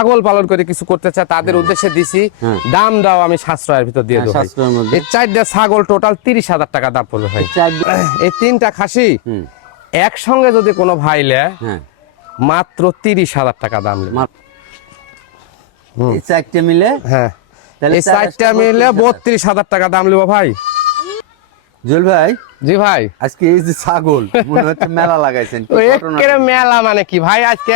ছাগল পালন করে কিছু করতে চায় তাদের উদ্দেশ্যে দিছি হ্যাঁ। দাম দাও আমি সাশ্রয়ের ভিতর দিয়ে হ্যাঁ, দেবো। এই চারটা ছাগল টোটাল তিরিশ হাজার টাকা দাম পড়বে ভাই। এই তিনটা খাসি একসঙ্গে যদি কোনো ভাই হ্যাঁ। মাত্র তিরিশ হাজার টাকা দাম চারটে মিলে? হ্যাঁ। এই চারটা মিলে বত্রিশ হাজার টাকা দাম নেব ভাই। জুয়েল ভাই জি ভাই। আজকে এই যে ছাগল মনে হচ্ছে মেলা লাগাইছেন মেলা মানে কি ভাই আজকে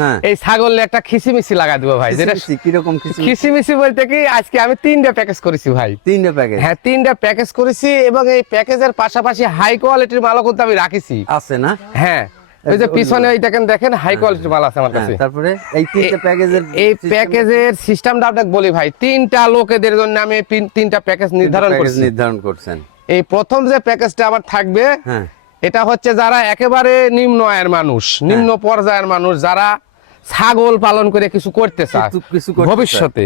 হ্যাঁ। এই ছাগল একটা খিসিমিসি লাগাই দেবো ভাই যেটা কীরকম খিসিমিসি বলতে কি আজকে আমি তিনটা প্যাকেজ করেছি ভাই। তিনটে প্যাকেজ? হ্যাঁ তিনটা প্যাকেজ করেছি এবং এই প্যাকেজের পাশাপাশি হাই কোয়ালিটির মালও কিন্তু আমি রাখিছি। আছে না? হ্যাঁ ওই যে পিছনে ওই দেখেন দেখেন হাই কোয়ালিটির মাল আছে আমার হ্যাঁ, কাছে। তারপরে এই তিনটে প্যাকেজের এই প্যাকেজের সিস্টেমটা আপনাকে বলি ভাই তিনটা লোকেদের জন্য আমি তিনটা প্যাকেজ নির্ধারণ করছি। নির্ধারণ করছেন। এই প্রথম যে প্যাকেজটা আবার থাকবে হ্যাঁ। এটা হচ্ছে যারা একেবারে নিম্ন আয়ের মানুষ নিম্ন পর্যায়ের মানুষ যারা ছাগল পালন করে কিছু করতে চায়। ভবিষ্যতে।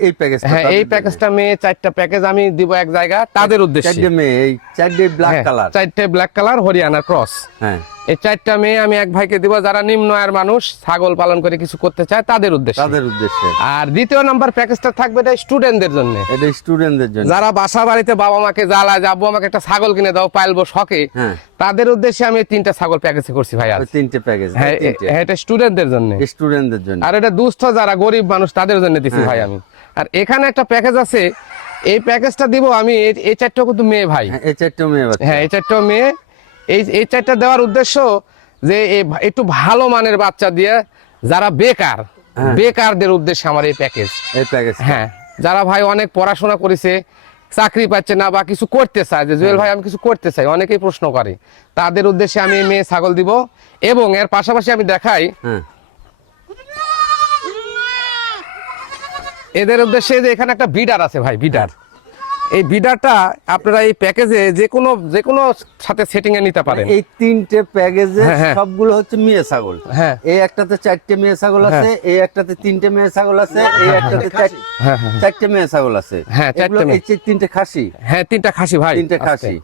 এই- প্যাকেজ হ্যাঁ এই প্যাকেজটা মেয়ে চারটা প্যাকেজ আমি দিব এক জায়গা তাদের উদ্দেশ্যে। মেয়ে এই চারটে ব্ল্যাক হ্যাঁ, কালার চারটে ব্ল্যাক কালার হরিয়ানা ক্রস হ্যাঁ। এই চারটা মেয়ে আমি এক ভাইকে দিব যারা নিম্ন আয়ের মানুষ ছাগল পালন করে কিছু করতে চায় তাদের উদ্দেশ্যে। তাদের উদ্দেশ্যে। আর দ্বিতীয় নাম্বার প্যাকেজটা থাকবে এটা স্টুডেন্টদের জন্য। এটা স্টুডেন্টদের জন্য। যারা বাসা বাড়িতে বাবা মাকে জ্বালা যে আব্বু আমাকে একটা ছাগল কিনে দাও পালবো শখে। হ্যাঁ। তাদের উদ্দেশ্যে আমি তিনটা ছাগল প্যাকেজ করছি ভাই তিনটে প্যাকেজ হ্যাঁ হ্যাঁ, এটা স্টুডেন্টদের জন্য। স্টুডেন্টদের জন্য। আর এটা দুস্থ যারা গরিব মানুষ তাদের জন্য দিছি হ্যাঁ, ভাই আমি। আর এখানে একটা প্যাকেজ আছে এই প্যাকেজটা দিব আমি এই- চারটা কিন্তু মেয়ে ভাই। হ্যাঁ এই চারটে মেয়ে হ্যাঁ এই চারটা মেয়ে এই এই চারটা দেওয়ার উদ্দেশ্য যে একটু ভালো মানের বাচ্চা দিয়ে যারা বেকার হ্যাঁ। বেকারদের উদ্দেশ্যে আমার এই প্যাকেজ এই প্যাকেজ হ্যাঁ যারা ভাই অনেক পড়াশোনা করেছে চাকরি পাচ্ছে না বা কিছু করতে চায় যে জুয়েল ভাই আমি কিছু করতে চাই অনেকেই প্রশ্ন করে। তাদের উদ্দেশ্যে আমি এই মেয়ে ছাগল দিব এবং এর পাশাপাশি আমি দেখাই হ্যাঁ। এদের উদ্দেশ্যে যে এখানে একটা বিডার আছে ভাই বিডার। এই বিডারটা আপনারা এই প্যাকেজে যে কোনো যে কোনো সাথে সেটিং এ নিতে পারেন। এই তিনটে প্যাকেজে হ্যাঁ, হ্যাঁ। সবগুলো হচ্ছে মেয়ে ছাগল। হ্যাঁ। এই একটাতে চারটে মেয়ে ছাগল আছে এই একটাতে তিনটে মেয়ে ছাগল আছে এই একটাতে চার- হ্যাঁ হ্যাঁ চারটে মেয়ে ছাগল আছে। হ্যাঁ, চারটে এগুলো মেয়ে। এই যে তিনটে খাসি। হ্যাঁ তিনটা খাসি ভাই তিনটে খাসি।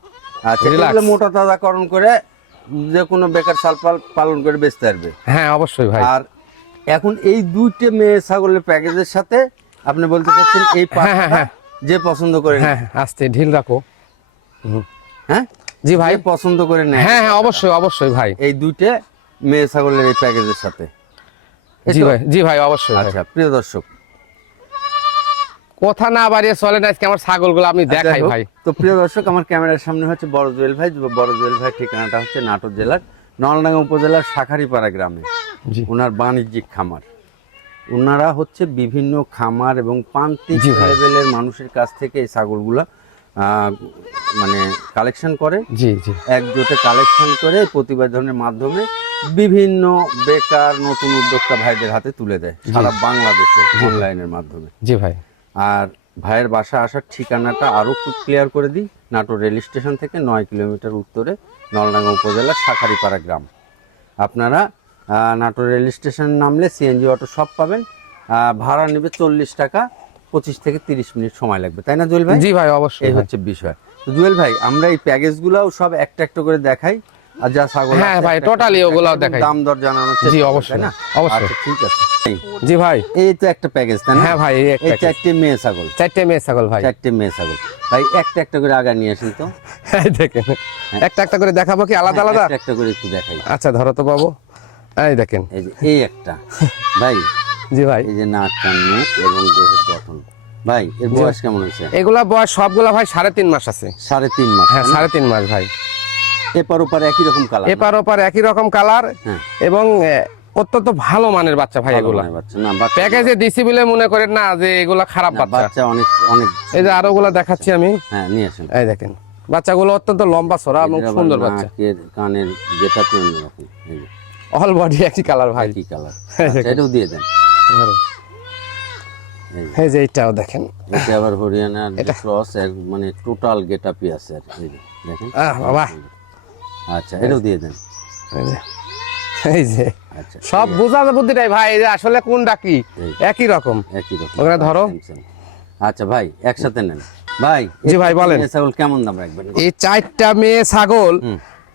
আচ্ছা. এগুলো মোটা তাজাকরণ করে যে কোনো বেকার সাল পাল- পালন করে বেচতে পারবে। হ্যাঁ অবশ্যই ভাই। আর এখন এই দুইটে মেয়ে ছাগলের প্যাকেজের সাথে আপনি বলতে চাচ্ছেন এই হ্যাঁ, হ্যাঁ, পাঁচটা হ্যাঁ। যে পছন্দ করে হ্যাঁ আস্তে ঢিল রাখো। হ্যাঁ? জি ভাই। পছন্দ করে নেয় হ্যাঁ হ্যাঁ অবশ্যই অবশ্যই ভাই। এই দুইটে মেয়ে ছাগলের এই প্যাকেজের সাথে। জি ভাই জি ভাই অবশ্যই। আচ্ছা প্রিয় দর্শক। কথা না বাড়িয়ে চলেন আজকে আমার ছাগলগুলো আপনি দেখাই ভাই। তো প্রিয় দর্শক আমার ক্যামেরার সামনে হচ্ছে বড় জুয়েল ভাই। বড় জুয়েল ভাই ঠিকানাটা হচ্ছে নাটোর জেলার নলডাঙ্গা উপজেলার শাখারিপাড়া গ্রামে। জি। ওনার বাণিজ্যিক খামার। ওনারা হচ্ছে বিভিন্ন খামার এবং প্রান্তিক জি লেভেলের মানুষের কাছ থেকে এই ছাগলগুলা মানে কালেকশন করে। জি জি। একজোটে কালেকশন করে প্রতিবেদনের মাধ্যমে বিভিন্ন বেকার নতুন উদ্যোক্তা ভাইদের হাতে তুলে দেয় সারা বাংলাদেশে অনলাইনের মাধ্যমে। জি ভাই। আর ভাইয়ের বাসা আসার ঠিকানাটা আরও খুব ক্লিয়ার করে দিই। নাটোর রেল স্টেশন থেকে নয় কিলোমিটার উত্তরে নলডাঙ্গা উপজেলার শাখারিপাড়া গ্রাম। আপনারা নাটোর রেল স্টেশন নামলে সিএনজি অটো সব পাবেন। ভাড়া নেবে চল্লিশ টাকা পঁচিশ থেকে তিরিশ মিনিট সময় লাগবে। তাই না জুয়েল ভাই? জি ভাই অবশ্যই এই হচ্ছে বিষয়। তো জুয়েল ভাই আমরা এই প্যাকেজগুলোও সব একটা একটা করে দেখাই। আর যা ছাগল হ্যাঁ ভাই, করে ওগুলাও দেখাই। দাম দর চেষ্টা জি, অবশ্যই, না? অবশ্যই। আচ্ছা ঠিক আছে। জি ভাই। এই তো একটা প্যাকেজ তাই না? হ্যাঁ ভাই এই চারটে মেয়ে ছাগল। চারটে মেয়ে ছাগল ভাই। চারটে মেয়ে ছাগল। ভাই একটা একটা করে আগা নিয়ে আসেন তো। দেখেন। একটা একটা করে দেখাবো কি আলাদা আলাদা? একটা একটা করে একটু দেখাই। আচ্ছা ধরো তো বাবু। এই দেখেন। এই যে এই একটা। ভাই জি ভাই। এই যে নাক কান এবং দেহের গঠন। ভাই এর বয়স কেমন হয়েছে? এগুলা বয়স সবগুলা ভাই সাড়ে তিন মাস আছে। সাড়ে তিন মাস হ্যাঁ সাড়ে তিন মাস ভাই। এপার ওপার একই রকম কালার এপার ওপার একই রকম কালার হ্যাঁ। এবং অত্যন্ত ভালো মানের বাচ্চা ভাই এগুলা। প্যাকেজে দিছি বলে মনে করেন না যে এগুলা খারাপ বাচ্চা। বাচ্চা অনেক অনেক এই যে আরও গুলা দেখাচ্ছি আমি। হ্যাঁ নিয়ে আসেন। এই দেখেন। বাচ্চাগুলো অত্যন্ত লম্বা সরা এবং সুন্দর বাচ্চা। কানের যেটা অল বডি একই কালার ভাই। একই কালার এটাও দিয়ে দেন। এই যে, এইটাও দেখেন। এটা আবার হরিয়ানার ক্রস মানে টোটাল গেট আপই আছে আর কি। দেখেন। বাবা। আচ্ছা এটাও দিয়ে দেন। এই যে। আচ্ছা সব বোঝা বুদ্ধিটাই ভাই যে আসলে কোনটা কি? একই রকম। একই রকম। ওখানে ধরো। আচ্ছা ভাই একসাথে নেন। ভাই জি ভাই, বলেন। ছাগল কেমন দাম রাখবেন? এই চারটা মেয়ে ছাগল।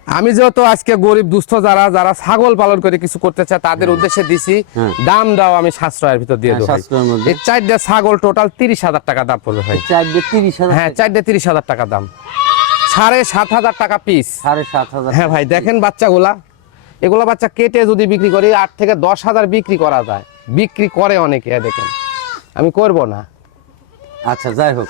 আমি যেহেতু আজকে গরিব দুস্থ যারা যারা ছাগল পালন করে কিছু করতে চায় তাদের উদ্দেশ্যে দিছি হ্যাঁ। দাম দাও আমি সাশ্রয়ের ভিতর দিয়ে হ্যাঁ, দেবো। এই চারটে ছাগল টোটাল তিরিশ হাজার টাকা দাম পড়বে ভাই। চার দিয়ে তিরিশ হাজার হ্যাঁ চারটে তিরিশ হাজার টাকা দাম। সাড়ে সাত হাজার টাকা পিস সাড়ে সাত হাজার হ্যাঁ ভাই দেখেন বাচ্চাগুলা। এগুলা বাচ্চা কেটে যদি বিক্রি করি আট থেকে দশ হাজার বিক্রি করা যায়। বিক্রি করে অনেকে দেখেন। আমি করব না। আচ্ছা যাই হোক।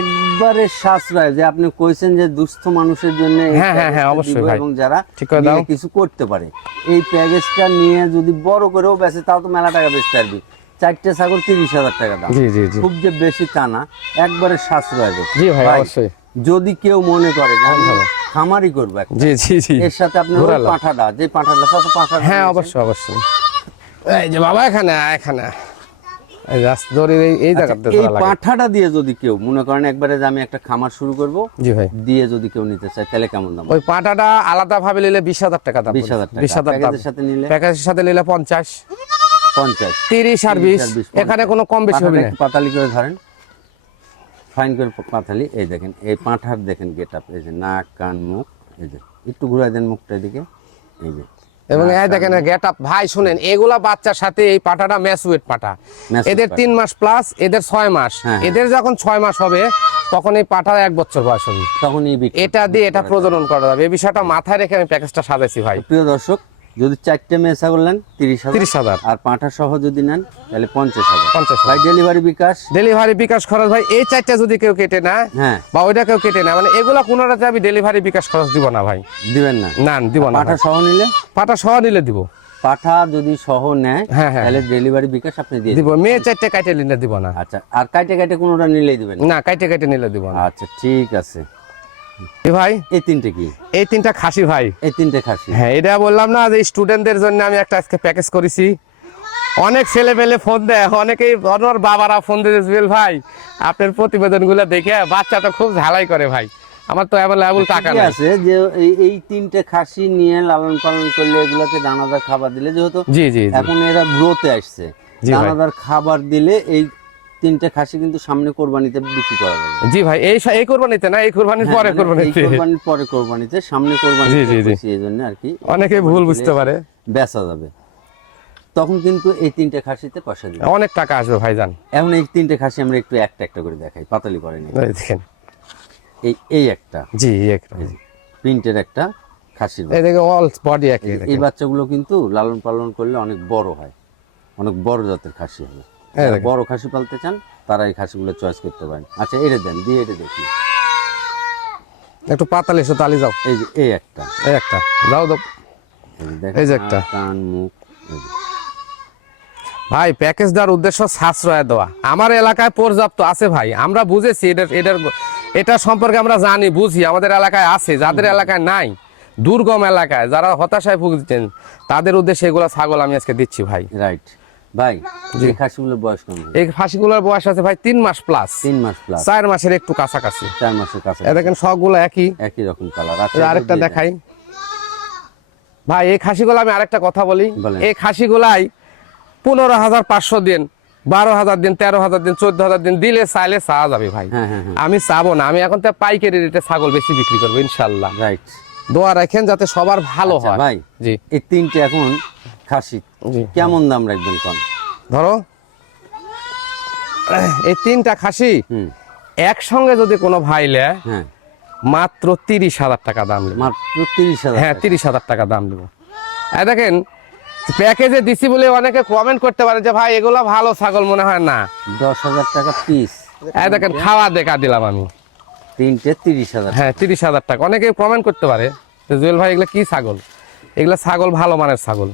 একবারে সাশ্রয় যে আপনি কইছেন যে দুস্থ মানুষের জন্য হ্যাঁ, হ্যাঁ, হ্যাঁ, অবশ্যই ভাই। এবং যারা ঠিক করে দাও। কিছু করতে পারে। এই প্যাকেজটা নিয়ে যদি বড় করেও বেচে তাও তো মেলা টাকা বেচতে পারবি। চারটে ছাগল তিরিশ হাজার টাকা দাম। জি জি জি। খুব যে বেশি তা না একবারে সাশ্রয়। জি ভাই অবশ্যই। যদি কেউ মনে করে খামারি করব জি জি জি। এর সাথে আপনি ঘোরালাম। যে পাঠাটা সাথে পাঁঠাটা হ্যাঁ অবশ্যই অবশ্যই। এই যে বাবা এখানে এখানে। এই আচ্ছা, জায়গাতে এই ধরা দিয়ে যদি কেউ মনে করেন একবারে যে আমি একটা খামার শুরু করব জি ভাই। দিয়ে যদি কেউ নিতে চায় তাহলে কেমন দাম? ওই পাটাটা আলাদা ভাবে নিলে বিশ হাজার টাকা দাম 20,000 টাকা। বিশ হাজার প্যাকেজের সাথে নিলে? প্যাকেজের সাথে নিলে পঞ্চাশ। পঞ্চাশ। তিরিশ আর বিশ। এখানে কোনো কম বেশি হবে না। পাতালি করে ধরেন। ফাইন করে পাতালি। এই দেখেন এই পাঁঠার দেখেন গেট আপ এই যে নাক কান মুখ এই যে একটু ঘুরাই দেন মুখটা এদিকে। এই যে এবং এই দেখেন গেট আপ ভাই শুনেন এগুলা বাচ্চার সাথে এই পাটাটা ম্যাচুয়েট পাটা। এদের তিন মাস প্লাস এদের ছয় মাস। হ্যাঁ, হ্যাঁ। এদের যখন ছয় মাস হবে তখন এই পাটা এক বছর বয়স হবে। তখন এটা দিয়ে এটা প্রজনন করা যাবে। এই বিষয়টা মাথায় রেখে আমি প্যাকেজটা সাজাইছি ভাই। প্রিয় দর্শক যদি চারটে ছাগল নেন তিরিশ হাজার। তিরিশ হাজার। আর পাঁঠা সহ যদি নেন তাহলে পঞ্চাশ হাজার। পঞ্চাশ ভাই ডেলিভারি বিকাশ? ডেলিভারি বিকাশ খরচ ভাই এই চারটা যদি কেউ কেটে না হ্যাঁ। বা ওইটা কেউ কেটে না মানে এগুলো কোনোটাতে আমি ডেলিভারি বিকাশ খরচ দিব না ভাই। দিবেন না? না দিব না পাঠা সহ নিলে? পাটা সহ নিলে দিব। পাঠা যদি সহ নেয় হ্যাঁ, হ্যাঁ। তাহলে ডেলিভারি বিকাশ আপনি দিয়ে দিব। মেয়ে চারটে কাইটে নিলে দিব না। আচ্ছা আর কাইটে কাইটে কোনোটা নিলেই দিবেন? না কাইটে কাইটে নিলে দিব না। আচ্ছা ঠিক আছে। ভাই? এই তিনটে কি? এই তিনটা খাসি ভাই। এই তিনটে খাসি। হ্যাঁ এটা বললাম না যে স্টুডেন্টদের জন্য আমি একটা আজকে প্যাকেজ করেছি। অনেক ছেলে পেলে ফোন দেয় অনেকেই অনর বাবারা ফোন দিয়ে জুয়েল ভাই আপনার প্রতিবেদনগুলো দেখে বাচ্চা তো খুব ঝালাই করে ভাই। আমার তো অ্যাভেলেবল টাকা নেই। আছে যে এই তিনটে খাসি নিয়ে লালন পালন করলে এগুলোকে দানাদার খাবার দিলে যেহেতু জি জি এখন এরা গ্রোতে আসছে। দানাদার খাবার দিলে এই তিনটে খাসি কিন্তু সামনে কোরবানিতে বিক্রি করা যাবে। জি ভাই এই এই কোরবানিতে না? এই কোরবানির পরে হ্যাঁ, মানে এই কোরবানিতে কোরবানির পরে কোরবানিতে সামনে কোরবানি জি, জি, জি। এই জন্য আর কি। অনেকে ভুল বুঝতে পারে। বেচা যাবে। তখন কিন্তু এই তিনটে খাসিতে পয়সা দিবে। অনেক টাকা আসবে ভাইজান। এখন এই তিনটে খাসি আমরা একটু একটা একটা করে দেখাই পাতালি করেনি এই দেখেন। এই এই একটা। জি এক- প্রিন্টের একটা খাসির এই দেখে অল বডি একই এই বাচ্চাগুলো কিন্তু লালন পালন করলে অনেক বড় হয়। অনেক বড় জাতের খাসি হবে। হ্যাঁ। বড় খাসি পালতে চান তারা এই খাসিগুলো চয়েস করতে পারেন। আচ্ছা এটা দেন দিয়ে এটা দেখি। একটু পাতালে এসো তালি যাও এই যে এই একটা। এই একটা। যাও দাও। এই যে একটা। কান মুখ ভাই প্যাকেজ দেওয়ার উদ্দেশ্য সাশ্রয় দেওয়া। আমার এলাকায় পর্যাপ্ত আছে ভাই। আমরা বুঝেছি এটার এটার এটা সম্পর্কে আমরা জানি বুঝি। আমাদের এলাকায় আছে যাদের এলাকায় নাই দুর্গম এলাকায় যারা হতাশায় ভুগছেন তাদের উদ্দেশ্যে এগুলো ছাগল আমি আজকে দিচ্ছি ভাই। রাইট ভাই। এই খাসিগুলোর বয়স কেমন? এই ফাঁসিগুলোর বয়স আছে ভাই তিন মাস প্লাস তিন মাস প্লাস চার মাসের একটু কাছাকাছি। চার মাসের কাছে এ দেখেন সবগুলো একই। একই রকম কালার এই আরেকটা দেখাই। ভাই এই খাসিগুলো আমি আরেকটা কথা বলি। এই খাসিগুলাই পনেরো হাজার পাঁচশো দিন বারো হাজার দিন তেরো হাজার দিন চোদ্দ হাজার দিন দিলে চাইলে চাওয়া যাবে ভাই। হ্যাঁ হ্যাঁ হ্যাঁ। আমি চাবো না আমি এখন তো পাইকারি রেটে ছাগল বেশি বিক্রি করব ইনশাল্লাহ। রাইট দোয়া রাখেন যাতে সবার ভালো আচ্ছা, হয়। ভাই জি। এই তিনটে এখন খাসি। কেমন দাম রাখবেন কোন? ধরো। এই তিনটা খাসি হুম। একসঙ্গে যদি কোনো ভাই নেয় হ্যাঁ। মাত্র তিরিশ হাজার টাকা দাম মাত্র তিরিশ হাজার হ্যাঁ। তিরিশ হাজার টাকা দাম দেবো। এই দেখেন প্যাকেজে দিছি বলে অনেকে কমেন্ট করতে পারে যে ভাই এগুলো ভালো ছাগল মনে হয় না। দশ হাজার টাকা পিস এই দেখেন খাওয়া দেখা দিলাম আমি। তিনটে তিরিশ হাজার হ্যাঁ তিরিশ হাজার টাকা। অনেকে কমেন্ট করতে পারে জুয়েল ভাই এগুলো কি ছাগল? এগুলো ছাগল ভালো মানের ছাগল।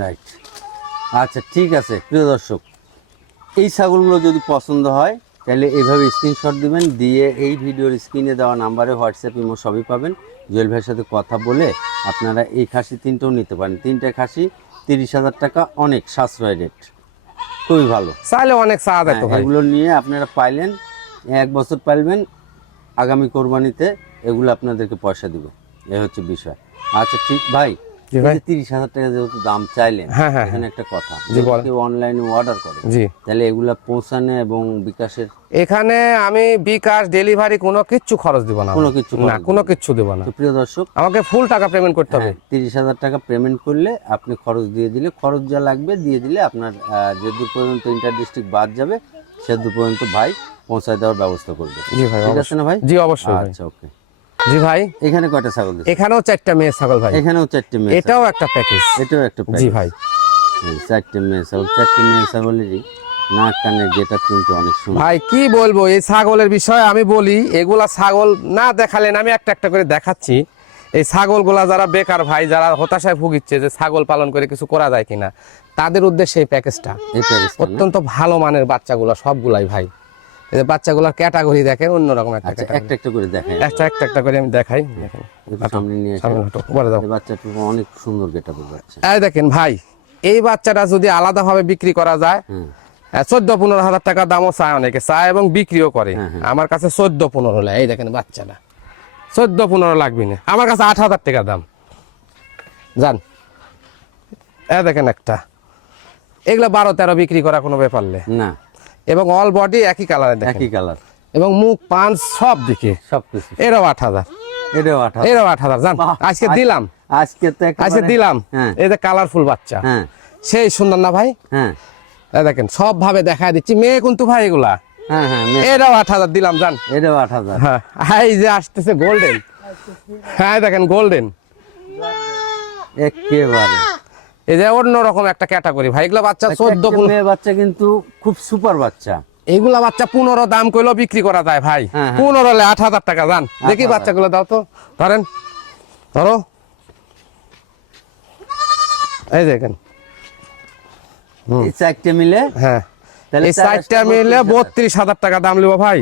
রাইট আচ্ছা ঠিক আছে প্রিয় দর্শক এই ছাগলগুলো যদি পছন্দ হয় তাহলে এইভাবে স্ক্রিনশট দিবেন দিয়ে এই ভিডিওর স্ক্রিনে দেওয়া নাম্বারে হোয়াটসঅ্যাপ ইমো সবই পাবেন। জুয়েল ভাইয়ের সাথে কথা বলে আপনারা এই খাসি তিনটেও নিতে পারেন। তিনটে খাসি তিরিশ হাজার টাকা অনেক সাশ্রয় রেট খুবই ভালো। চাইলে অনেক হ্যাঁ, এগুলো নিয়ে আপনারা পাইলেন এক বছর পাইবেন আগামী কোরবানিতে এগুলো আপনাদেরকে পয়সা দিব। এ হচ্ছে বিষয়। আচ্ছা ঠিক ভাই। তিরিশ হাজার টাকা যেহেতু দাম চাইলেন হ্যাঁ, হ্যাঁ, এখানে একটা কথা। কেউ অনলাইনে অর্ডার করে তাহলে এগুলা পৌঁছানো এবং বিকাশের এখানে আমি বিকাশ ডেলিভারি কোনো কিচ্ছু খরচ দিব না কোনো কিছু না কোনো কিচ্ছু দেব না। প্রিয় দর্শক আমাকে ফুল টাকা পেমেন্ট করতে হবে। তিরিশ হাজার টাকা পেমেন্ট করলে আপনি খরচ দিয়ে দিলে খরচ যা লাগবে দিয়ে দিলে আপনার আহ, যে দূর পর্যন্ত ইন্টার ডিস্ট্রিক্ট বাদ যাবে সে দূর পর্যন্ত ভাই পৌঁছায় দেওয়ার ব্যবস্থা করবে। জি ভাই ঠিক আছে না ভাই? জি অবশ্যই আচ্ছা ওকে জি ভাই। এখানে কয়টা ছাগল এখানেও চারটা মেয়ে ছাগল ভাই। এখানেও চারটে মেয়ে এটাও একটা প্যাকেজ এটাও একটা জি ভাই। চারটে মেয়ে ছাগল চারটে মেয়ে ছাগলেরই নাক কানের গেটা কিন্তু অনেক সুন্দর। ভাই কি বলব এই ছাগলের বিষয়ে আমি বলি এগুলা ছাগল না দেখালেন আমি একটা একটা করে দেখাচ্ছি। এই ছাগলগুলা যারা বেকার ভাই যারা হতাশায় ভুগিচ্ছে যে ছাগল পালন করে কিছু করা যায় কিনা তাদের উদ্দেশ্যে এই প্যাকেজটা? অত্যন্ত ভালো মানের বাচ্চাগুলো সবগুলাই ভাই। এই যে বাচ্চাগুলোর ক্যাটাগরি দেখেন অন্যরকম একটা আচ্ছা একটা একটা করে দেখাই। একটা একটা একটা করে আমি দেখাই। সামনে নিয়ে সামনে হাঁটো, উপরে দাও। বাচ্চাটা অনেক সুন্দর গেটা এই দেখেন ভাই এই বাচ্চাটা যদি আলাদাভাবে বিক্রি করা যায় চোদ্দ পনেরো হাজার টাকা দামও চায় অনেকে চায় এবং বিক্রিও করে। হ্যাঁ, হ্যাঁ। আমার কাছে চোদ্দ পনেরো লাই এই দেখেন বাচ্চাটা। চোদ্দ পনেরো লাগবে না। আমার কাছে আট হাজার টাকা দাম। জান এ দেখেন একটা। এগুলো বারো তেরো বিক্রি করা কোনো ব্যাপার নেই না। এবং অল বডি একই কালারে একই কালার এবং মুখ পান সব দিকে। সবকিছু এরাও আট হাজার। এটাও আঠা এরাও আট হাজার জান আজকে দিলাম। আজকে তো আজকে দিলাম। হ্যাঁ। এই যে কালারফুল বাচ্চা। হ্যাঁ। সেই সুন্দর না ভাই? হ্যাঁ। দেখেন সব ভাবে দেখায় দিচ্ছি। মেয়ে কিন্তু ভাই এগুলা। হ্যাঁ হ্যাঁ মে- আট হাজার দিলাম জান। এটাও আট হাজার। হ্যাঁ এই যে আসতেছে গোল্ডেন হ্যাঁ দেখেন গোল্ডেন একেবারে। এই যে অন্য রকম একটা ক্যাটাগরি ভাই এগুলা বাচ্চা চোদ্দ বাচ্চা কিন্তু খুব সুপার বাচ্চা। এগুলা বাচ্চা পনেরো দাম কইলেও বিক্রি করা যায় ভাই। হ্যাঁ, হ্যাঁ। পনেরো হলে আট হাজার টাকা যান দেখি। বাচ্চাগুলো দাও তো। ধরেন ধরো। এই দেখেন চারটে মিলে? হ্যাঁ। এই চারটা মিলে বত্রিশ হাজার। টাকা দাম লিব ভাই।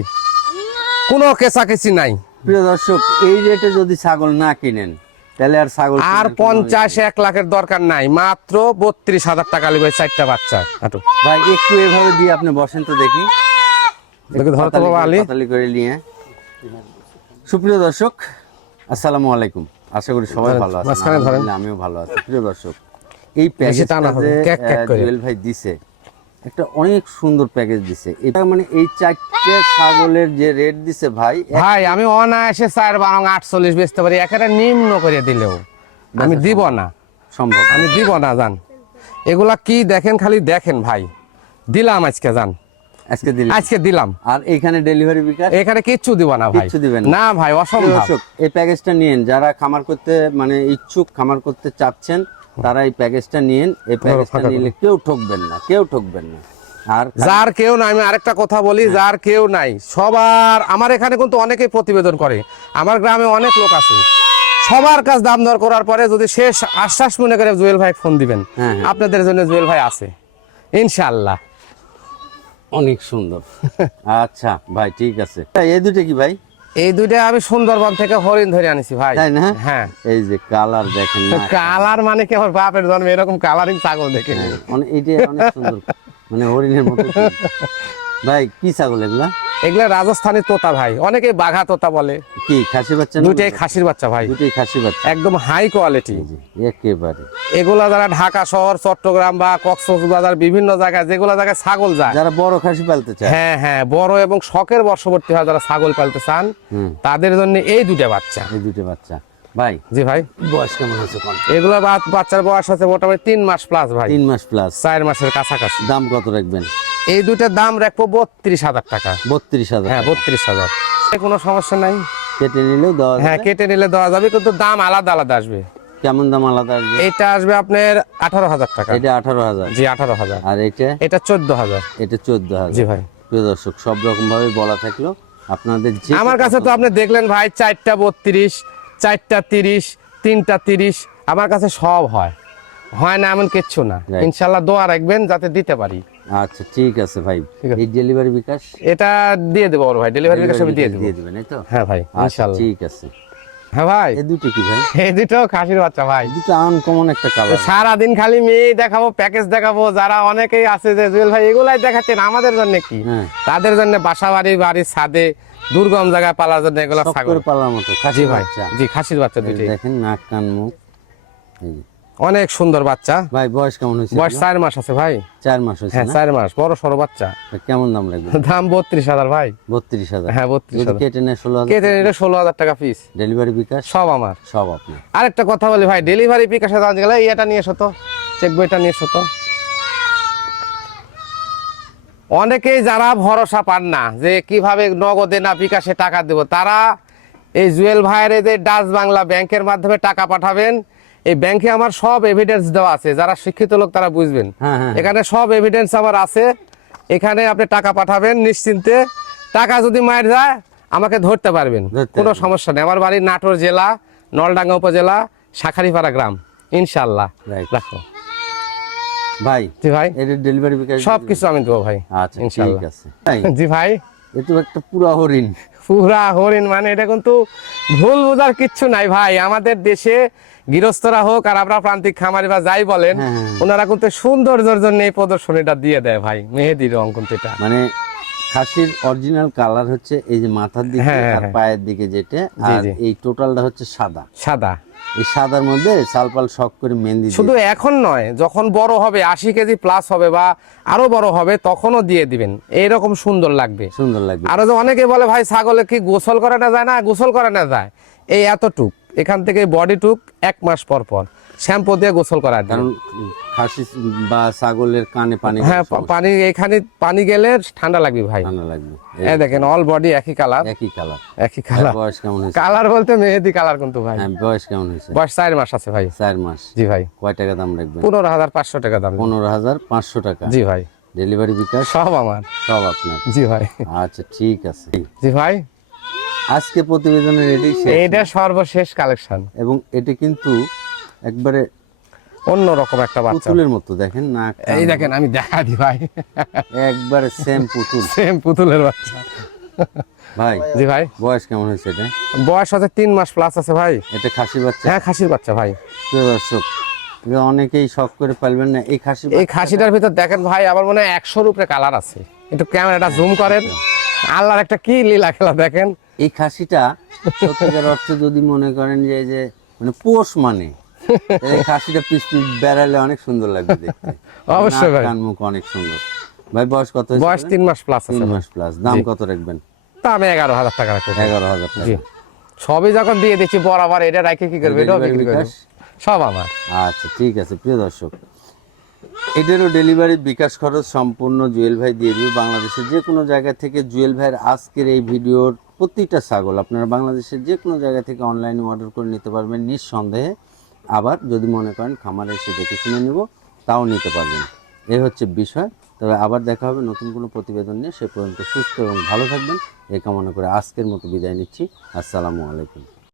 কোনো কেঁচাকেচি নাই। প্রিয় দর্শক এই রেটে যদি ছাগল না কিনেন তাহলে আর ছাগল আর পঞ্চাশ এক লাখের দরকার নাই মাত্র বত্রিশ হাজার টাকা এই চারটা বাচ্চা। হাঁটু। ভাই একটু এভাবে দিয়ে আপনি বসেন তো দেখি। করে- নিয়ে। সুপ্রিয় দর্শক আসসালামু আলাইকুম। আশা করি সবাই ভালো আছেন। আলহামদুলিল্লাহ, আমিও ভালো আছি। প্রিয় দর্শক এই প্যাকেজটা। জুয়েল ভাই দিছে। একটা অনেক সুন্দর প্যাকেজ দিছে। এটা মানে এই চারটে ছাগলের যে রেট দিছে ভাই ভাই আমি অনায়াসে চার বারং আটচল্লিশ বেচতে পারি একেবারে নিম্ন করে দিলেও। আমি দিব না। সম্ভব। আমি দিব না জান। এগুলা কি দেখেন খালি দেখেন ভাই। দিলাম আজকে জান। আজকে দিলে আজকে দিলাম। আর এখানে ডেলিভারি বিকাশ? এখানে কিচ্ছু দিব না ভাই। কিচ্ছু দিবেন না। ভাই অসম্ভব। এই প্যাকেজটা নিয়েন। যারা খামার করতে মানে ইচ্ছুক খামার করতে চাচ্ছেন তারা এই প্যাকেজটা নিয়েন এই প্যাকেজটা নিলে কেউ ঠকবেন না কেউ ঠকবেন না। আর যার কেউ নাই আমি আরেকটা কথা বলি যার কেউ নাই সবার আমার এখানে কিন্তু অনেকেই প্রতিবেদন করে আমার গ্রামে অনেক লোক আছে। সবার কাছ দাম দর করার পরে যদি শেষ আশ্বাস মনে করে জুয়েল ভাই ফোন দিবেন হ্যাঁ, হ্যাঁ। আপনাদের জন্য জুয়েল ভাই আছে। ইনশাআল্লাহ। অনেক সুন্দর। আচ্ছা ভাই ঠিক আছে। এই দুটো কি ভাই? এই দুইটা আমি সুন্দরবন থেকে হরিণ ধরে আনিছি ভাই। তাই না? হ্যাঁ। এই যে কালার দেখেন না। কালার মানে কি আমার বাপের জন্ম এরকম কালারিং ছাগল দেখে। মানে এটা অনেক সুন্দর। মানে হরিণের মতো। ভাই কি ছাগল এগুলা? এগুলা রাজস্থানী তোতা ভাই। অনেকে বাঘা তোতা বলে। কি খাসি বাচ্চা না? দুইটাই খাসির বাচ্চা ভাই। দুটোই খাসি বাচ্চা। একদম হাই কোয়ালিটি। যে, একেবারে। এগুলা যারা ঢাকা শহর চট্টগ্রাম বা কক্সবাজার বিভিন্ন জায়গায় যেগুলো জায়গায় ছাগল যায়। যারা বড় খাসি পালতে চায়। হ্যাঁ হ্যাঁ বড় এবং শখের বর্ষবর্তী হয় যারা ছাগল পালতে চান হুম। তাদের জন্য এই দুটা বাচ্চা। এই দুটা বাচ্চা। ভাই জি ভাই। বয়স কেমন হয়েছে কোন? এগুলো বাচ্চার বয়স আছে মোটামুটি তিন মাস প্লাস ভাই। তিন মাস প্লাস চার মাসের কাছাকাছি। দাম কত রাখবেন? এই দুইটার দাম রাখব বত্রিশ হাজার টাকা। বত্রিশ হাজার হ্যাঁ বত্রিশ হাজার। কোনো সমস্যা নাই। কেটে নিলেও দেওয়া হ্যাঁ কেটে নিলে দেওয়া যাবে কিন্তু দাম আলাদা আলাদা আসবে। কেমন দাম আলাদা আসবে? এইটা আসবে আপনার আঠারো হাজার টাকা। এটা আঠারো হাজার। জি আঠারো হাজার। আর এটা? এটা চোদ্দ হাজার। এটা চোদ্দ হাজার। জি ভাই। প্রিয় দর্শক সব রকম ভাবে বলা থাকল। আপনাদের যে আমার কাছে তো আপনি দেখলেন ভাই চারটা বত্রিশ চারটা তিরিশ তিনটা তিরিশ আমার কাছে সব হয়। হয় না এমন কিচ্ছু না। ইনশাল্লাহ দোয়া রাখবেন যাতে দিতে পারি। আচ্ছা ঠিক আছে ভাই। এই ডেলিভারি বিকাশ? এটা দিয়ে দেবো ওর ভাই ডেলিভারি বিকাশ আমি দিয়ে দেবো। দিয়ে দিবেন তো? হ্যাঁ ভাই আচ্ছা ঠিক আছে। হ্যাঁ ভাই। এই দুটো কি ভাই? এই দুটো খাসির বাচ্চা ভাই। দুটো আনকমন একটা কালার সারাদিন খালি মেয়ে দেখাবো প্যাকেজ দেখাবো যারা অনেকেই আছে যে জুয়েল ভাই এগুলাই দেখাচ্ছেন আমাদের জন্য কি? হ্যাঁ। তাদের জন্য বাসা বাড়ি বাড়ির ছাদে দুর্গম জায়গায় পালার জন্য এগুলো ছাগল। পালার মতো খাসি ভাই বাচ্চা। জি খাসির বাচ্চা দুটোই। দেখেন নাক কান মুখ। অনেক সুন্দর বাচ্চা। ভাই বয়স কেমন হয়েছে? বয়স চার মাস আছে ভাই। চার মাস হয়েছে হ্যাঁ চার মাস বড় সড়ো বাচ্চা। কেমন দাম লাগবে? দাম বত্রিশ হাজার ভাই। বত্রিশ হাজার। হ্যাঁ বত্রিশ হাজার। কেটে নেয় ষোলো হাজার কেটে নিলে ষোলো হাজার টাকা পিস ডেলিভারি বিকাশ সব আমার। সব আপনার। আরেকটা কথা বলি ভাই ডেলিভারি পিকাশে দাম গেলে এটা নিয়ে এসো তো। চেক বইটা নিয়ে এসো তো। অনেকেই যারা ভরসা পান না যে কীভাবে নগদে না বিকাশে টাকা দেব তারা এই জুয়েল ভাইয়ের যে ডাচ বাংলা ব্যাংকের মাধ্যমে টাকা পাঠাবেন। এই ব্যাংকে আমার সব এভিডেন্স দেওয়া আছে। যারা শিক্ষিত লোক তারা বুঝবেন। হ্যাঁ, হ্যাঁ। এখানে সব এভিডেন্স আমার আছে। এখানে আপনি টাকা পাঠাবেন নিশ্চিন্তে। টাকা যদি মায়ের যায় আমাকে ধরতে পারবেন। কোনো সমস্যা নেই। আমার বাড়ি নাটোর জেলা নলডাঙ্গা উপজেলা শাখারিপাড়া গ্রাম। ইনশাল্লাহ রাখো। ভাই জি ভাই। এটার ডেলিভারি সব কিছু আমি দেবো ভাই। আচ্ছা ঠিক ইনশাল্লাহ আছে। জি ভাই। এটা একটা পুরা হরিণ। পুরা হরিণ মানে এটা কিন্তু ভুল বোঝার কিচ্ছু নাই ভাই। আমাদের দেশে গৃহস্থরা হোক আর আমরা প্রান্তিক খামারি বা যাই বলেন হ্যাঁ, হ্যাঁ। ওনারা কিন্তু সৌন্দর্যের জন্য এই প্রদর্শনীটা দিয়ে দেয় ভাই মেহেদির অঙ্কন কিন্তু এটা। মানে খাসির অরিজিনাল কালার হচ্ছে এই যে মাথার দিকে হ্যাঁ, আর। পায়ের দিকে যেটা আর এই টোটালটা হচ্ছে সাদা। সাদা। এই সাদার মধ্যে সালপাল শখ করে মেহেন্দি শুধু এখন নয় যখন বড় হবে আশি কেজি প্লাস হবে বা আরও বড় হবে তখনও দিয়ে দিবেন। এইরকম সুন্দর লাগবে। সুন্দর লাগবে। আরও যে অনেকে বলে ভাই ছাগলে কি গোসল করানো না যায় না? গোসল করানো না যায়। এই এতটুক। এখান থেকে বডি টুক এক মাস পর পর। শ্যাম্পু দিয়ে গোসল করা কারণ খাসি বা ছাগলের কানে পানি হ্যাঁ পানি এখানে পানি গেলে ঠান্ডা লাগবে ভাই। ঠান্ডা লাগবে। এই দেখেন অল বডি একই কালার একই কালার একই কালার বয়স কেমন হয়েছে? কালার বলতে মেহেদি কালার কিন্তু ভাই। হ্যাঁ বয়স কেমন হয়েছে? বয়স চার মাস আছে ভাই। চার মাস। জি ভাই। কয় টাকা দাম রাখবেন? পনেরো হাজার পাঁচশো টাকা দাম। পনেরো হাজার পাঁচশো টাকা। জি ভাই। ডেলিভারি বিকাশ? সব আমার। সব আপনার। জি ভাই। আচ্ছা ঠিক আছে। জি ভাই। আজকে প্রতিবেদনের রেডি এইটা সর্বশেষ কালেকশন এবং এটি কিন্তু একবারে অন্য রকম একটা বাচ্চা। পুতুলের মতো দেখেন না এই দেখেন আমি দেখা দি ভাই। একবারে সেম পুতুল। সেম পুতুলের বাচ্চা। ভাই জি ভাই। বয়স কেমন হয়েছে এটা? বয়স হচ্ছে তিন মাস প্লাস আছে ভাই। এটা খাসির বাচ্চা? হ্যাঁ খাসির বাচ্চা ভাই। প্রিয় দর্শক অনেকেই শখ করে পাইবেন না এই খাসি এই খাসিটার ভিতর দেখেন ভাই আমার মনে হয় একশোর উপরে কালার আছে। একটু ক্যামেরাটা জুম করেন। আল্লাহর একটা কি লীলা খেলা দেখেন। এই খাসিটা সত্যিকার অর্থে যদি মনে করেন যে এই যে মানে পোষ মানে। এই খাসিটা পিস পিস বেড়ালে অনেক সুন্দর লাগবে দেখতে। অবশ্যই ভাই। কান মুখ অনেক সুন্দর। ভাই বয়স কত বয়স তিন মাস প্লাস আছে তিন মাস প্লাস দাম কত রাখবেন? আমি এগারো হাজার টাকা রাখব এগারো হাজার টাকা। সবই যখন দিয়ে দিচ্ছি বরাবর এটা রাখে কি করবে? এটাও বিক্রি করবে বিকাশ? সব আমার। আচ্ছা ঠিক আছে প্রিয় দর্শক। এটারও ডেলিভারি বিকাশ খরচ সম্পূর্ণ জুয়েল ভাই দিয়ে দিবে। বাংলাদেশের যে কোনো জায়গা থেকে জুয়েল ভাইয়ের আজকের এই ভিডিওর প্রতিটা ছাগল আপনারা বাংলাদেশের যে কোনো জায়গা থেকে অনলাইনে অর্ডার করে নিতে পারবেন নিঃসন্দেহে। আবার যদি মনে করেন খামারে এসে দেখে শুনে নেব, তাও নিতে পারবেন। এ হচ্ছে বিষয়। তবে আবার দেখা হবে নতুন কোনো প্রতিবেদন নিয়ে। সে পর্যন্ত সুস্থ এবং ভালো থাকবেন। এই কামনা করে আজকের মতো বিদায় নিচ্ছি। আসসালামু আলাইকুম।